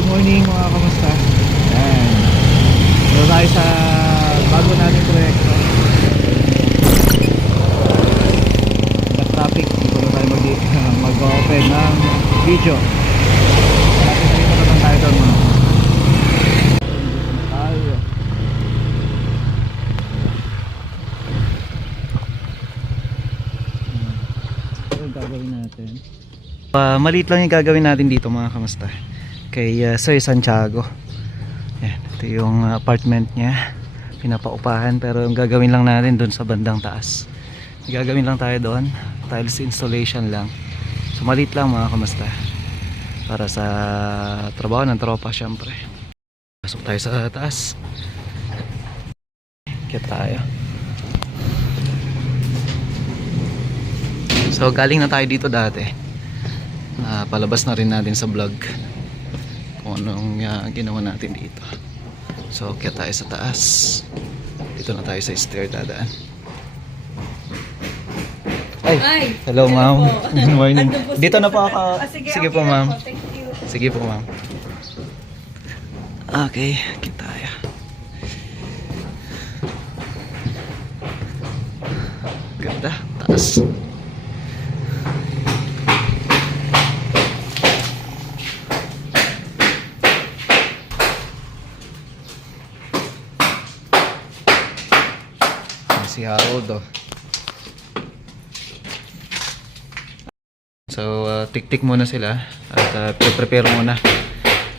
good morning mga kamusta. Yan. Dito tayo sa bago nating proyekto. Gas traffic. Dito na tayo mag- mag-open ng video. Natin na dito naman tayo doon mga gagawin natin. Uh, maliit lang yung gagawin natin dito mga kamusta kay uh, Sir Santiago. Yan, ito yung uh, apartment niya. Pinapaupahan pero yung gagawin lang natin doon sa bandang taas. Gagawin lang tayo doon. Tiles installation lang. So maliit lang mga kamusta? Para sa trabaho ng tropa syempre. Pasok tayo sa taas. Kaya tayo. So galing na tayo dito dati. Ah, palabas na rin natin sa vlog kung anong uh, ginawa natin dito. So kaya tayo sa taas. Dito na tayo sa stair dadaan. Ay, Ay, hello ma'am. good morning. Dito na po ako. Ah, sige, sige, okay ma'am. po. You. sige po ma'am. Okay kita tayo. Ganda. Taas Harold oh. So, uh, tik-tik muna sila at uh, prepare muna.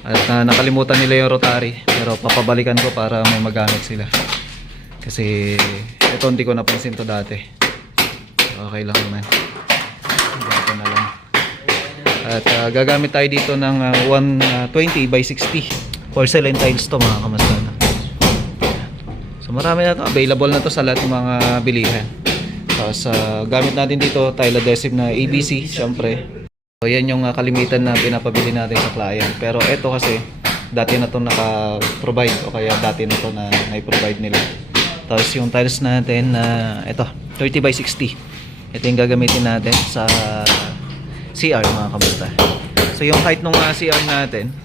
At uh, nakalimutan nila yung rotary pero papabalikan ko para may magamit sila. Kasi ito hindi ko napansin to dati. Okay lang naman. Ganito na lang. At uh, gagamit tayo dito ng uh, 120 by 60 porcelain tiles to mga kamasana. So marami na to. Available na to sa lahat ng mga bilihan. Tapos uh, gamit natin dito tile adhesive na ABC syempre. So yan yung uh, kalimitan na pinapabili natin sa client. Pero ito kasi dati na to naka-provide o kaya dati na to na na-provide nila. Tapos yung tiles natin na ito 30 by 60. Ito yung gagamitin natin sa CR mga kamusta. So yung height ng uh, CR natin,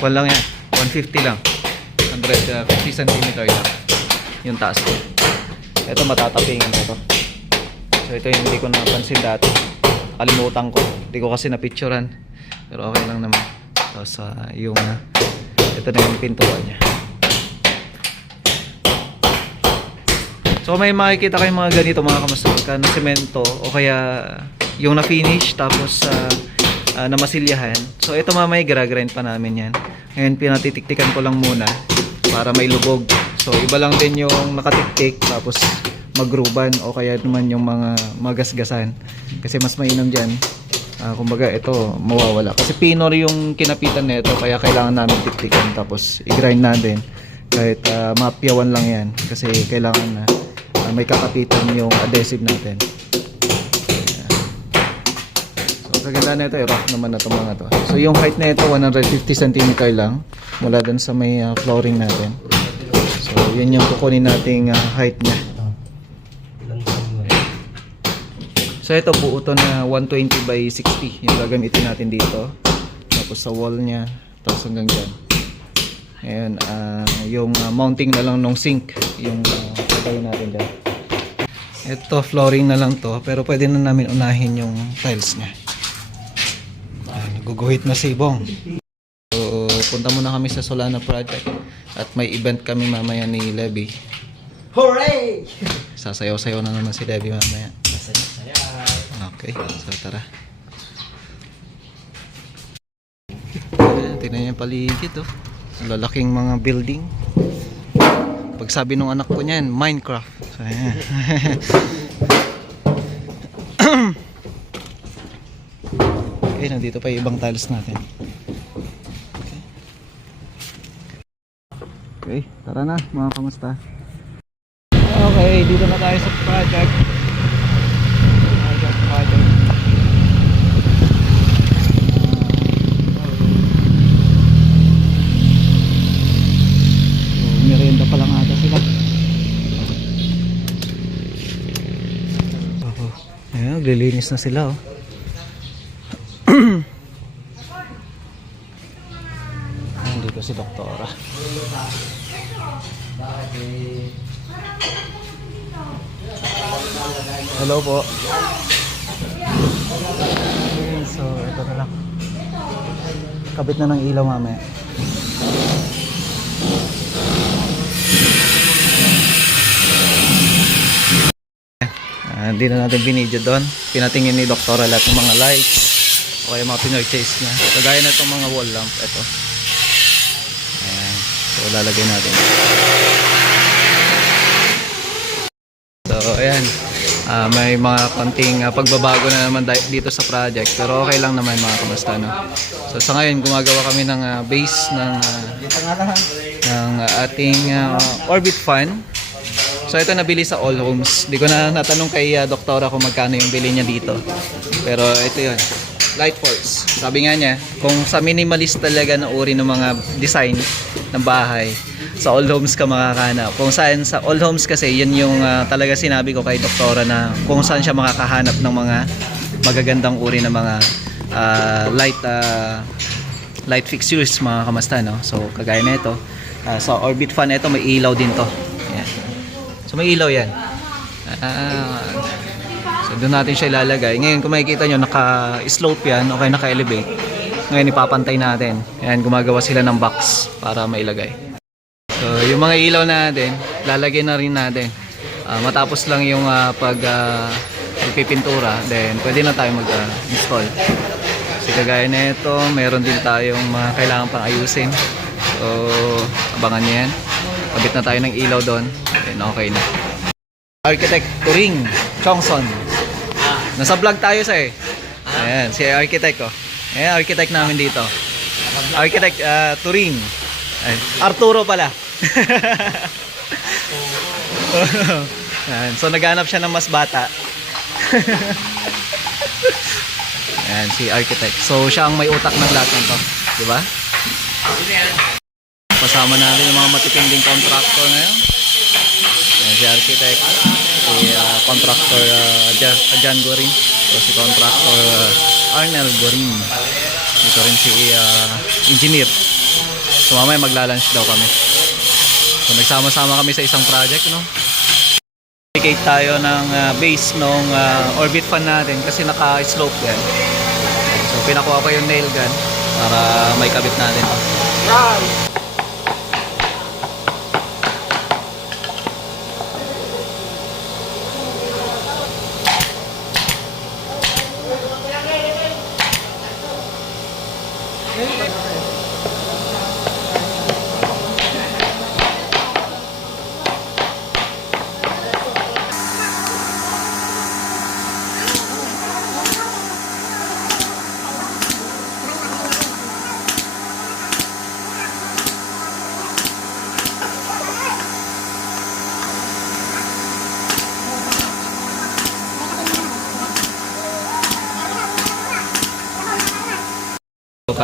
wala lang yan. 150 lang. 150 cm lang. Yung taas. Ito matatapingan ko to. So ito yung hindi ko napansin dati. Kalimutan ko. Hindi ko kasi napicturean. Pero okay lang naman. Tapos uh, yung uh, ito na yung pintuan niya. So may makikita kayong mga ganito mga kamasaka na semento o kaya yung na-finish tapos uh, uh, namasilyahan. So ito mamaya gra-grind pa namin yan. Ngayon pinatitiktikan ko lang muna para may lubog. So iba lang din yung nakatiktik tapos magruban o kaya naman yung mga magasgasan. Kasi mas mainam dyan. Ah, kumbaga ito mawawala. Kasi pinor yung kinapitan nito kaya kailangan namin tiktikan tapos i-grind natin. Kahit uh, mapyawan lang yan kasi kailangan na ah, may kakapitan yung adhesive natin. So kaganda na ito, rough naman na mga to. So yung height na ito 150 cm lang mula dun sa may ah, flooring natin. Yun yung kukunin nating ah, height niya. So ito buo to na 120 by 60 yung gagamitin natin dito. Tapos sa wall niya, tapos hanggang dyan. Ayan, ah, yung ah, mounting na lang ng sink, yung uh, natin dyan. Ito, flooring na lang to, pero pwede na namin unahin yung tiles niya. Ayan, guguhit na si Bong. Punta muna kami sa Solana Project at may event kami mamaya ni Levy. Hooray! Sasayaw-sayaw na naman si Levy mamaya. Okay, so tara. Tingnan yung paligid oh. Lalaking mga building. Pag sabi nung anak ko niyan, Minecraft. So, ayan. okay, nandito pa yung ibang tiles natin. Okay, tara na mga kamusta. Okay, dito na tayo sa project. Project, project. So, merienda pa lang ata sila. So, ayan, naglilinis na sila oh. Nandito si Doktora. Hello po. So, ito na lang. Kabit na ng ilaw mamaya. Ah, Hindi na natin binidyo doon. Pinatingin ni Doktora lahat ng mga lights. O kaya mga pinurchase niya. Kagaya na itong mga wall lamp. Ito. So, lalagay natin. So, ayan. Ah, may mga konting ah, pagbabago na naman di- dito sa project. Pero okay lang naman mga kamusta. No? So, sa ngayon, gumagawa kami ng ah, base ng, ah, ng ating ah, orbit fan. So ito nabili sa All Homes. Di ko na natanong kay uh, doktora kung magkano yung bili niya dito. Pero ito yun. Light Force. Sabi nga niya, kung sa minimalist talaga na uri ng mga design ng bahay, sa All Homes ka makakahanap. Kung saan sa All Homes kasi, yun yung ah, talaga sinabi ko kay doktora na kung saan siya makakahanap ng mga magagandang uri ng mga ah, light ah, light fixtures mga kamasta no. So kagaya nito, ah, sa Orbit fan ito may ilaw din to. Yan. So may ilaw yan. Ah, so doon natin siya ilalagay. Ngayon kung makikita nyo, naka-slope yan, okay naka-elevate. Ngayon ipapantay natin. Ayan, gumagawa sila ng box para mailagay. So yung mga ilaw natin, lalagay na rin natin. Ah, matapos lang yung ah, pag ah, pagpipintura, then pwede na tayo mag-install. Kasi kagaya na ito, meron din tayong mga kailangan pang ayusin. So, abangan nyo yan. Kabit na tayo ng ilaw doon. Then okay na. Architect Turing Chongson. Nasa vlog tayo sa eh. Ayan, si architect ko. Ayan, architect namin dito. Architect ah, Turing. Ay, Arturo pala. Ayan, so naghanap siya ng mas bata. Ayan, si architect. So, siya ang may utak ng lahat ng to. Di ba? Kasama natin yung mga matitinding contractor na yun. Ayan, si architect. Si ah, contractor uh, Jan Gorin. So, si contractor ah, Arnel Gorin. Dito rin si ah, engineer. So, mamaya magla-lunch daw kami. So, nagsama-sama kami sa isang project, no? Dedicate tayo ng ah, base ng ah, orbit fan natin kasi naka-slope yan. So pinakuha ko yung nail gun para may kabit natin.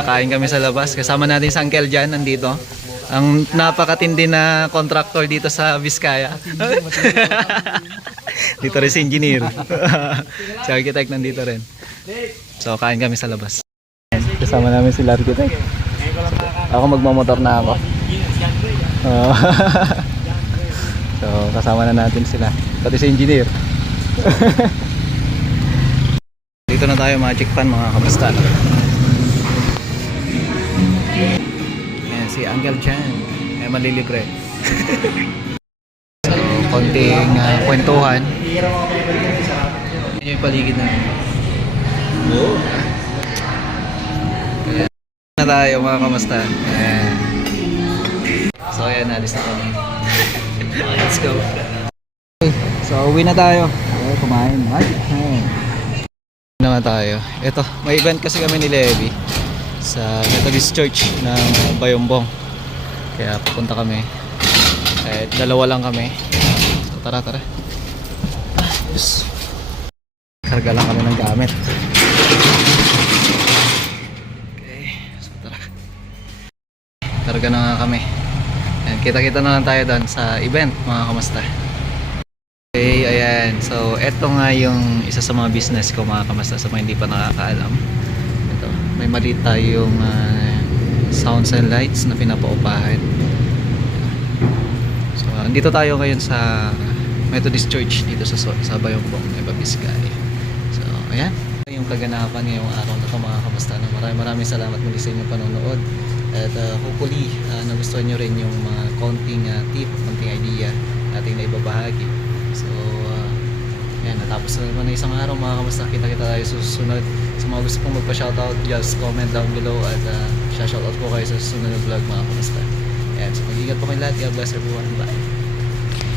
Kakain kami sa labas. Kasama natin si Uncle Jan nandito. Ang napakatindi na contractor dito sa Vizcaya. dito rin si engineer. si architect nandito rin. So kain kami sa labas. Kasama namin si architect. Ako magmamotor na ako. So kasama na natin sila. Pati si engineer. dito na tayo magic fan mga kamusta. Ayan, si Uncle Chan. Ay malilibre. so, konting ah, kwentuhan. Yan yung paligid na. Ayan. na tayo mga kamusta. Ayan. So ayan, alis na kami. Let's go. So uwi na tayo. Okay, kumain. Magic time. Uwi na nga tayo. Ito, may event kasi kami ni Levi sa Methodist Church ng Bayombong. Kaya pupunta kami. Eh, dalawa lang kami. So tara, tara. Yes. Karga lang kami ng gamit. Okay, so tara. Karga na nga kami. Ayan, kita-kita na lang tayo doon sa event, mga kamusta. Okay, ayan. So, eto nga yung isa sa mga business ko, mga kamusta, sa mga hindi pa nakakaalam. May mali tayong ah, sounds and lights na pinapaupahan. So, andito tayo ngayon sa Methodist Church dito sa sa Bayongbong, Nueva Vizcaya. So, ayan. Yung kaganapan ngayong araw na ito mga kamusta. No? Maraming maraming salamat muli sa inyong panonood. At uh, hopefully, uh, nagustuhan nyo rin yung mga konting uh, tip, konting idea nating na ibabahagi. So, uh, yan, natapos na naman na isang araw mga kamusta. Kita-kita tayo susunod. Sa mga gusto pong magpa-shoutout, just comment down below at uh, shoutout ko kayo sa susunod na vlog mga kamusta. Yan, so mag-ingat po kayo lahat. God bless everyone. Bye.